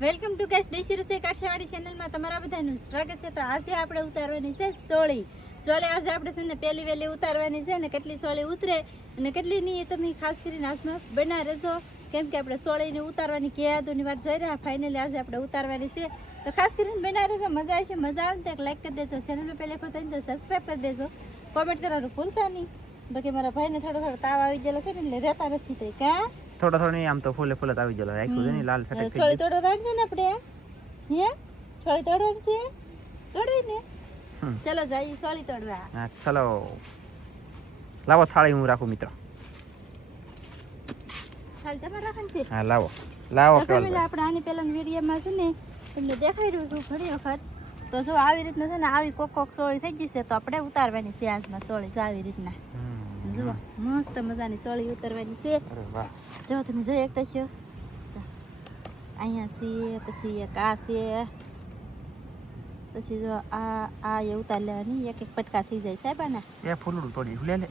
Welcome to gas દેશી રસોઈ કાઠિયાવાડી ચેનલમાં તમારા બધાનું સ્વાગત છે. તો આજે આપણે ઉતારવાની છે સોળી. આજે આપણે છે ને પહેલી વહેલી ઉતારવાની છે ને કેટલી સોળી ઉતરે અને કેટલી નહીં એ તમે ખાસ કરીને આજમાં બના રહેશો, કેમ કે આપણે સોળીને ઉતારવાની કેદુની વાત જોઈ રહ્યા. ફાઇનલી આજે આપણે ઉતારવાની છે, તો ખાસ કરીને બના રહેશો. મજા આવશે. મજા આવે તો એક લાઈક કરી દેજો, ચેનલમાં પહેલી વખત હોય તો સબસ્ક્રાઈબ કરી દેજો, કોમેન્ટ કરવાનું ભૂલતા નહીં. બાકી મારા ભાઈને થોડો તાવ આવી ગયેલો છે ને એટલે રહેતા નથી થઈ કા થોડો નહીં, આમ તો ફૂલે આવી ગયેલો આખું છે ને લાલ સટક સોળી તોડવાની છે ને આપણે. હે સોળી તોડવાની છે, તોડવી ને. ચલો જઈએ સોળી તોડવા. હા ચલો, લાવો થાળી હું રાખું મિત્રો. થાળી તમારે રાખવાની છે? હા લાવો લાવો. આપણે આની પહેલાના વિડીયોમાં છે ને તમને દેખાડ્યું હતું ઘણી વખત. તો જો આવી રીતના છે ને આવી કોક સોળી થઈ જશે તો આપણે ઉતારવાની છે આજમાં સોળી. જો આવી રીતના જુઓ, મસ્ત મજાની સોળી ઉતારવાની છે. જો તમે જોઈ એકતા છો, અહીંયા છે, પછી એક આ છે, પછી જો આ એ ઉતાર લેવાની. એક પટકા થઈ જાય સાહેબ. આના એ ફૂલડું તોડી લે લે,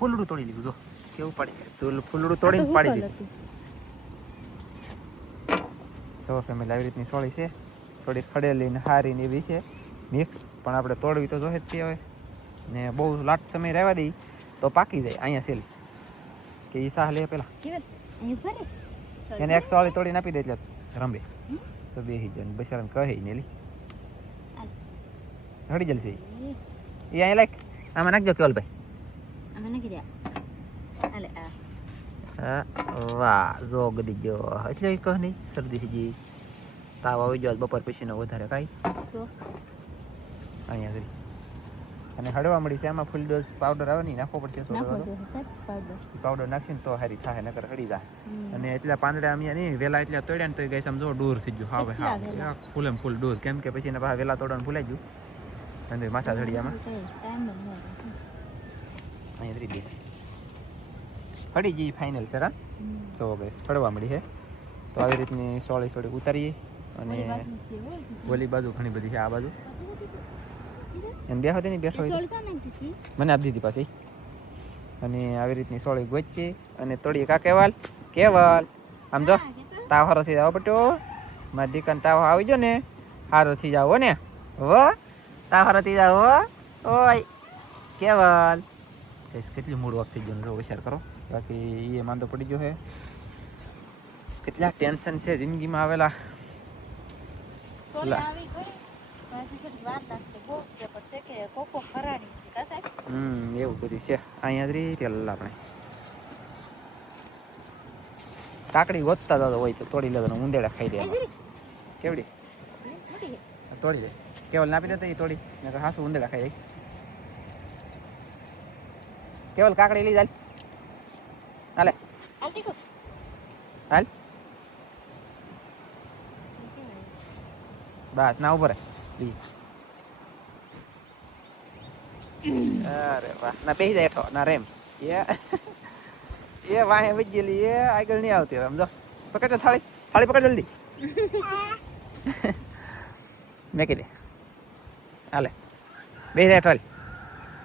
ફૂલડું તોડી લીધું. જો કેવું પડી તો ફૂલડું તોડીને પાડી દીધું. સો ફેમિલી આવી રીતની સોળી છે, થોડી ખડેલી ને હારી ને એવી છે મિક્સ, પણ આપણે તોડવી તો જોઈએ જ તે હવે. ને બહુ લાટ સમય રહેવા દઈ તો પાકી જાય. અહીંયા સેલ કે ઈ સાહ લે પેલા એને એક સોળી તોડીને આપી દે એટલે રંબે તો બેસી જાય. બચારાને કહે ને લી હળી જલશે એ. અહીંયા લાઈક આમાં નાખજો કેવલભાઈ. આમાં નાખી દે. હાલે આ હા વાહ, જો ગડી ગયો. એટલે કહે નહીં શરદી થઈ ગઈ, તાવ આવી ગયો બપોર પછીનો વધારે કાંઈ તો અહીંયા કરી અને હળવા મળી છે. આમાં ફૂલ ડોઝ પાવડર આવે નહીં, નાખવો પડશે. પાવડર નાખીને તો હારી થાય, નકર હળી જાય. અને એટલા પાંદડા અમે નહીં વેલા એટલા તોડ્યા ને તો ગઈ સમજો દૂર થઈ ગયું. હવે હા ફૂલ એમ ફૂલ દૂર, કેમ કે પછી એને પાછા વેલા તોડવાનું ભૂલાઈ ગયું અને માથા ધડિયામાં અહીંયા ધરી દે હળી ગઈ ફાઇનલ છે. જો ગઈશ હળવા મળી છે. તો આવી રીતની સોળી ઉતારીએ. અને ઓલી બાજુ ઘણી બધી છે, આ બાજુ એમ બેઠો હતી ને બેઠો મને આપી દીધી પાછી. અને આવી રીતની સોળી ગોચી અને તોડીએ. કા કેવાલ આમ જો તાવ હારો થઈ જાવ બટો, મારી દીકરાને તાવ આવી ગયો ને હારો થઈ જાવ ને. હો તાવ હારો થઈ જાવ. ઓય કેવાલ કેટલી મૂડ ઓફ થઈ ગયું જો વિચાર કરો. બાકી એ માંદો પડી ગયો છે. કેટલા ટેન્શન છે જિંદગીમાં આવેલા. એવું બધું છે. અહીંયા તેલ આપણે કાકડી વધતા જતો હોય તો તોડી લેતો, ઉંદેડા ખાઈ દે. કેવડી તોડી લે કેવલ નાપી દેતા એ તોડી ને હાસુ ઉંદેડા ખાઈ જાય. કેવલ કાકડી લઈ જાય. હાલે હાલ બસ ના ઉપર. અરે વાહ, ના બેસી જાય હેઠો ના રેમ. એ વાહે વહી ગયેલી, એ આગળ નહીં આવતી હવે. સમજો પકડ થાળી પકડ જલ્દી. મેકી દે. હાલે બેસી જાય હેઠો,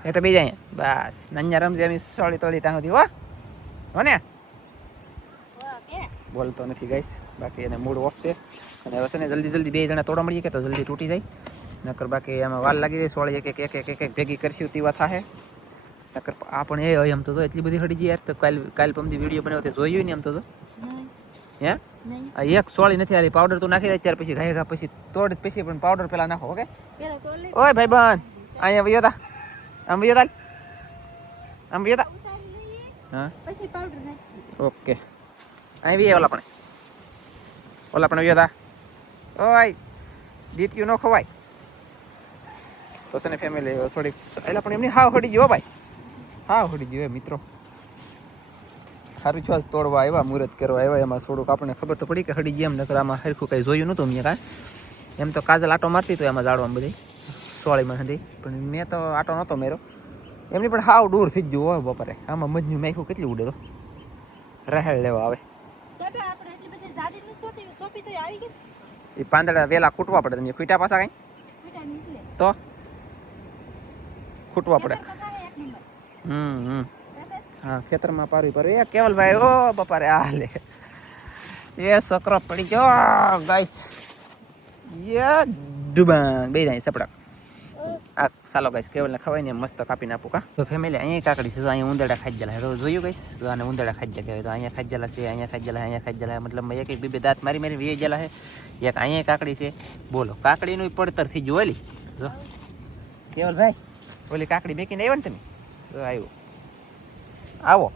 હેઠો બેસી જાય. બસ નંજા રમશે એમ સોળી તોડી ત્યાં સુધી. હો ને બોલતો નથી ગાઈસ. બાકી એને મૂડ ઓફ છે. અને હવે છે ને જલ્દી બે જણા તોડવા મળીએ કે તો જલ્દી તૂટી જાય. નકર બાકી આમાં વાલ લાગી જાય. સોળી એક ભેગી કરશું તેવા થાય. નકર આ પણ એ હોય એમ તો એટલી બધી હડી ગઈ યાર. તો કાલ પમથી વિડીયો બનાવ્યો તે જોયું ને એમ તો હે એક સોળી નથી હારી. પાવડર તો નાખી દે ત્યાર પછી ઘાય પછી તોડ પછી પણ પાવડર પેલા નાખો. ઓકે ઓય ભાઈ બન અહીંયા વયો તા, આમ વયો તા, આમ વયો તા. હા પછી પાવડર નાખી. ઓકે અહીં વી ઓલા પણ વયો તા. ઓય ડીટ્યુ નો ખવાય તો છે ને ફેમિલી થોડીક એટલે પણ એમની હાવ હડી ગયો ભાઈ, હાવ હડી ગયો મિત્રો. સારું છો તોડવા આવ્યા, મુહૂર્ત કરવા આવ્યા. એમાં થોડુંક આપણને ખબર તો પડી કે હડી ગયા. એમ નકર આમાં હરખું કંઈ જોયું નહોતું મેં કાંઈ. એમ તો કાજલ આટો મારતી તો એમાં જાડવામાં બધી સોળીમાં હતી, પણ મેં તો આટો નહોતો મેરો. એમની પણ હાવ દૂર થઈ જ ગયું હોય બપોરે. આમાં મજનું મેખું કેટલી ઉડે તો રહેલ લેવા આવે. એ પાંદડા વેલા ખૂટવા પડે. તમે ખૂટ્યા પાછા કઈ તો ખૂટવા પડે. હા ખેતરમાં પારવી એ કેવલભાઈ ઓ બપારે આ લે એ સકરો પડી ગયો ગાઈસ. યા ડુબાંગ બે જાય સપડા આ સાલો ગાઈસ કેવલને ખવાય ને મસ્ત કાપીને આપું કા તો ફેમિલી અહીંયા કાકડી છે તો અહીંયા ઉંદરડા ખાઈ ગયેલા તો જોયું ગાઈસ આને ઉંદરડા ખાઈ ગયા કહેવાય તો અહીંયા ખાઈ ગયેલા છે અહીંયા ખાઈ ગયેલા અહીંયા ખાઈ ગયેલા મતલબ એક એક બે દાંત મારી મારી વી ગયેલા છે એક અહીંયા કાકડી છે બોલો કાકડીનું પડતર થઈ ગયું ઓલી જો કેવલભાઈ ઓલી કાકડી મેકીને આવ્યો ને તમે તો આવ્યો આવો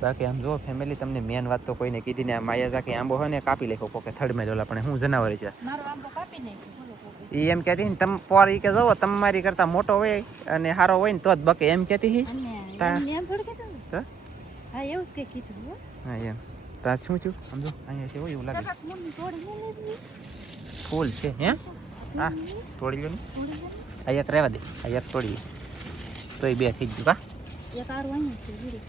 બાકી આમ જો ફેમિલી તમને મેન વાત તો કોઈને કીધી ને માયા જાકી આંબો હોય ને કાપી લેખો કોકે થડ મેં ઓલા પણ હું જનાવર છે મારો આંબો કાપી નાખ્યો બોલો કોકે એ એમ કહેતી ને તમે પોર ઈ કે જવો તમારી કરતા મોટો હોય અને સારો હોય ને તો જ બકે એમ કહેતી હી અને એમ થોડું કીધું તો હા એવું જ કે કીધું હો હા એમ તા શું થયું સમજો અહીંયા છે હોય એવું લાગે કાકા મમ્મી તોડી લે લે ફૂલ છે હે હા તોડી લો ને આ એક રહેવા દે આ એક તોડી તો એ બે થઈ ગયું કા એક આરો અહીંયા છે ગીરી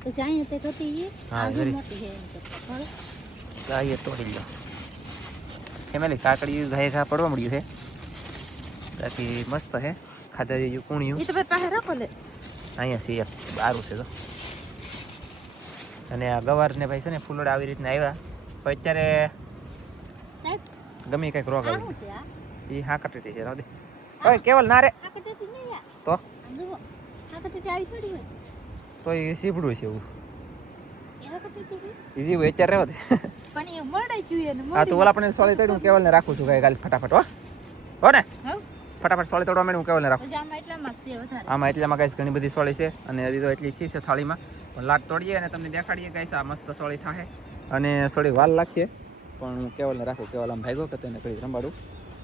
પછી અહીંયા તે થતી હા, આ ગીરી. મોટી છે એમ તો બરાબર તો આ એક તોડી લો ફેમિલી કાકડી ઘાય ઘા પડવા મળ્યું છે બાકી મસ્ત છે ખાધા જેવું કુણ્યું એ તો ભાઈ પાસે રાખો લે અહીંયા છે એક સારું છે તો અને આ ગવાર ને ભાઈ છે ને ફૂલોડા આવી રીતના આવ્યા તો અત્યારે સાહેબ ગમે કંઈક રોગ આ આવી શું છે આ એ હા કટેટી છે રાવ દે ઓય કેવલ ના રે આ કટેટી નહીં આ તો આમ જુઓ આ કટેટી આવી થોડી હોય તો એ સીપડું છે એવું એના કટેટી હોય? એ જેવું અત્યારે રહેવા દે પણ એ મળાઈ જોઈએ ને હા તું ઓલા પણ સોળી તોડી હું કેવલને રાખું છું કાલે ફટાફટ હો ને હવ ફટાફટ સોળી તોડવા માંડી હું કેવલને રાખું પછી આમાં એટલામાં જ છે વધારે આમાં એટલામાં ગાઈસ ઘણી બધી સોળી છે અને હજી તો એટલી છે થાળીમાં પણ લાટ તોડીએ અને તમને દેખાડીએ ગાઈસ આ મસ્ત સોળી થાય અને સોળી વાલ લાગશે પણ હું કેવલને રાખું કેવલ આમ ભાગ્યો કે તેને કઈ રંબાડું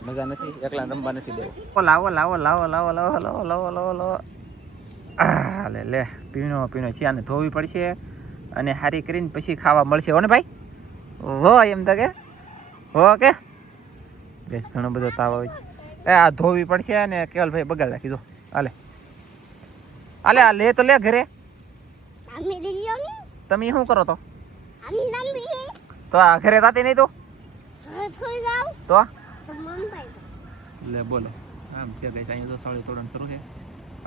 મજા નથી એકલા રમવા નથી દેવું લાવો લાવો લાવો લાવો લાવો લાવો લાવો લાવો લાવો લે લે પીણો પીણો છે આને ધોવી પડશે અને હારી કરીને પછી ખાવા મળશે હો ને ભાઈ હો એમ તો કે હો કે બેસ ઘણો બધો તાવ આવે એ આ ધોવી પડશે અને કેવલ ભાઈ બગાડ રાખી દો હાલે હાલે આ લે તો લે ઘરે તમે શું કરો તો તો આ ઘરે તાતી નહીં તો લે બોલો આમ છે ગાઈસ અહીં તો સાળી તોડવાનું શરૂ છે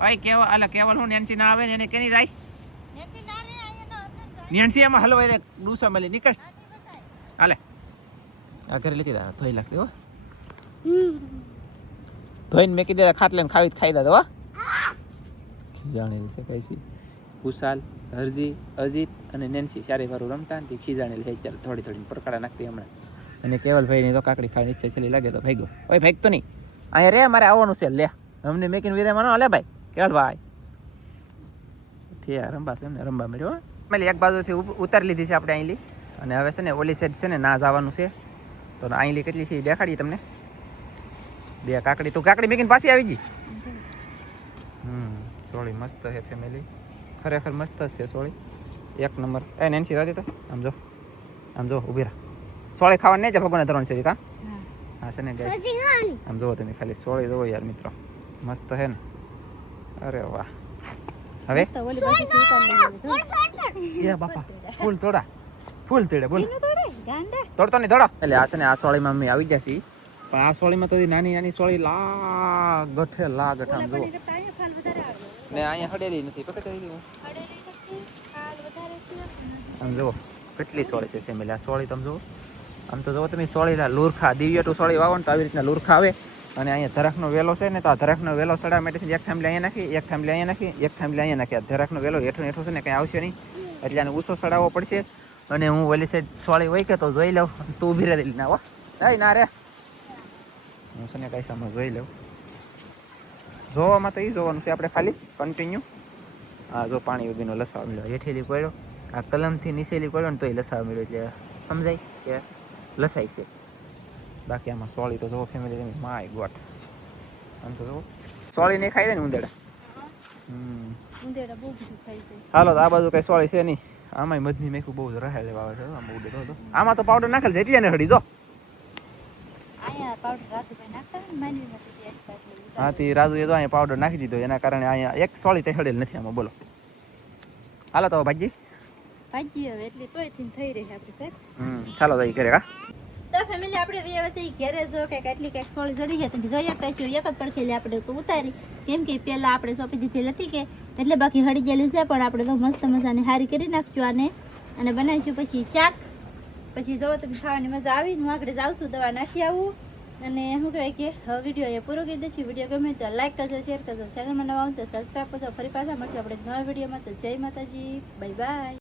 ઓય કેવલ આલે કેવલ હું નેન્સી ના આવે ને એને કેની જાય નેચી ના રે અહીંયા ના નેન્સી એમાં હલવાઈ દે ડૂસા મળી નીકળ હાલે આ ઘરે લીધી દા ધોઈ લાગતી હો ધોઈને મેકી દે ખાટલે ને ખાઈ દે હો ખીજાણેલી છે કઈસી કુશાલ હરજી અજીત અને નેન્સી ચારે વારું રમતા ને ખીજાણેલી છે ત્યારે થોડી થોડી પરકાડા નાખતી હમણાં અને કેવલભાઈ ની તો કાકડી ખાવાની ઈચ્છા છેલ્લી લાગે તો ભાગ્યો ઓય ભાગતો નહીં અહીંયા રે મારે આવવાનું છે લે અમને મેકીને વિદાય માનો લે ભાઈ કેવલભાઈ ઠીક રંબા છે એમને રંબા મળ્યો મેલી એક બાજુથી ઉતારી લીધી છે આપણે અહીંલી અને હવે છે ને ઓલી સાઈડ છે ને ના જવાનું છે તો અહીંલી કેટલી છે દેખાડીએ તમને બે કાકડી તું કાકડી મેકીને પાછી આવી ગઈ સોળી મસ્ત છે ફેમિલી ખરેખર મસ્ત જ છે સોળી એક નંબર એ નેન્સી રાધી તો આમ જો ઊભી રાહ સોળી ખાવા નહીં જ ભગવાન ધરણ છે કા હા છે ને guys. આમ જુઓ તમે ખાલી સોળી જુઓ યાર મિત્રો મસ્ત છે ને અરે વાહ હવે તો ઓલી બાજુ ઉતાર લઈએ એ બાપા ફૂલ તોડા ફૂલ તોડે બોલ તોડે ગાંડા તોડતો નહીં તોડો એટલે આ છે ને આ સોળીમાં અમે આવી ગયા છીએ પણ આ સોળીમાં તો નાની નાની સોળી લાગઠે લાગઠ આમ જુઓ કરતા અહીંયા ફાલ વધારે આવે ને અહીંયા હડેલી નથી પકડી ગયું હળેલી કરતી ફાલ વધારે છે આમ જુઓ કેટલી સોળી છે ફેમિલી આ સોળી તમે જુઓ આમ તો જુઓ તમે સોળી લુરખા દિવ્ય ટુ સોળી વાવો ને તો આવી રીતના લુરખા આવે અને અહીંયા ધરખનો વેલો છે ને તો આ ધરખનો વેલો સડા માટે એક થાંભલી અહીંયા નાખી એક થાંભલી અહીંયા નાખી એક થાંભલી અહીંયા નાખી આ ધરખનો વેલો હેઠું હેઠું છે ને કંઈ આવશે નહીં એટલે આને ઊંચો સડાવવો પડશે અને હું ઓલી સાઈડ સોળી હોય કે તો જોઈ લઉં તું ઊભી રહેલી ના હો ના રે હું છે ને કઈ સામે જોઈ લઉં જોવામાં તો એ જોવાનું છે આપણે ખાલી કન્ટિન્યુ હા જો પાણી ઉગીનો લસાવા મળ્યો હેઠેલી કોયડો આ કલમથી નીચેલી કોયડો ને તો એ લસાવા મળ્યો એટલે સમજાય કે લસાય છે બાકી આમાં સોળી તો જો ફેમિલી તમે માય ગોટ આમ તો જો સોળી નહીં ખાઈ દે ને ઉંદેડા ઉંદેડા બહુ બધું ખાય છે હાલો તો આ બાજુ કઈ સોળી છે નહીં આમાંય મધની મેકું બહુ રહે લેવા આવે છે આમ બહુ બધો આમાં તો પાવડર નાખેલ છે એટલે ને હડી જો અહીંયા પાવડર રાજુભાઈ નાખતા ને માનવીમાંથી એક પાટલી હા તે રાજુ એ તો અહીંયા પાવડર નાખી દીધો એના કારણે અહીંયા એક સોળી તે હડેલ નથી આમાં બોલો હાલો તો ભાજી ભાજી હવે એટલે તોય થઈને થઈ રહી આપણે સાહેબ ચાલો તો ઘરે કા તો ફેમિલી આપણે વ્યવસાય ઘરે જો કે કેટલી કંઈક સોળી ચડી ગયા તમે જોઈએ તો એક જ પડખેલી આપણે તો ઉતારી કેમ કે પહેલા આપણે સોંપી દીધી નથી કે એટલે બાકી હળી ગયેલી છે પણ આપણે તો મસ્ત મજાની હારી કરી નાખશું આને અને બનાવીશું પછી શાક પછી જો તમે ખાવાની મજા આવી હું આગળ જાઉં છું દવા નાખી આવું અને શું કહેવાય કે વિડીયો અહીંયા પૂરો કરી દઈશું. વિડીયો ગમે તો લાઈક કરજો, શેર કરજો, ચેનલમાં નવા આવું તો સબસ્ક્રાઈબ કરજો. ફરી પાછા મળશું આપણે નવા વિડીયોમાં. તો જય માતાજી, બાય બાય.